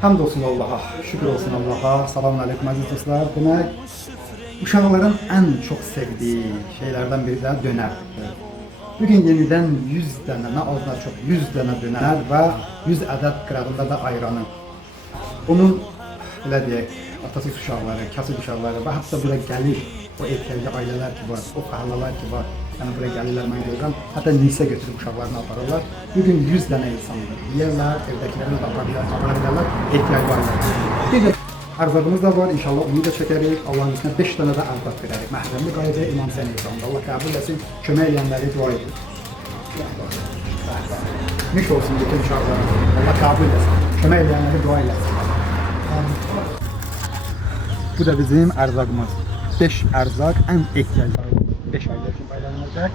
Hamd olsun Allah'a, şükür olsun Allah'a. Selamun aleyküm aziz dostlar. Demek uşaqların en çok sevdiği şeylerden biri de döner. Bugün yeniden 100 tane, ne az ne çok 100 tane döner ve 100 adet qırağında da ayranı. Bunun belə deyək, atası uşaqları, kasıb uşaqları və hətta buraya gəlir o ehtiyaclı ailələr ki var, o fəhlələr ki var. Yəni buraya gəlirlər, mən görürəm. Hətta lisə götürüb uşaqlarını aparırlar. Bugün 100 dənə insandır. Yeyirlər, evdəkilərini də apara bilərlər, ehtiyaclı ailələr. Bir də ərzaqımız da var, inşallah onu da çəkərik. Allahın izniyle 5 dənə də ərzaq verərik. Məhrəmli qayıda İmam Hüseyin İslam'da. Allah qəbul etsin, kömək eləyənləri dua edin. Miş olsun bütün uşaqlara. Allah qəbul etsin, kömək eləyənləri dua eləsin. Bu da bizim ərzaqımız. 5 ərzaq ən ehtiyaclı. 5 ayda üçün paylanılacaq.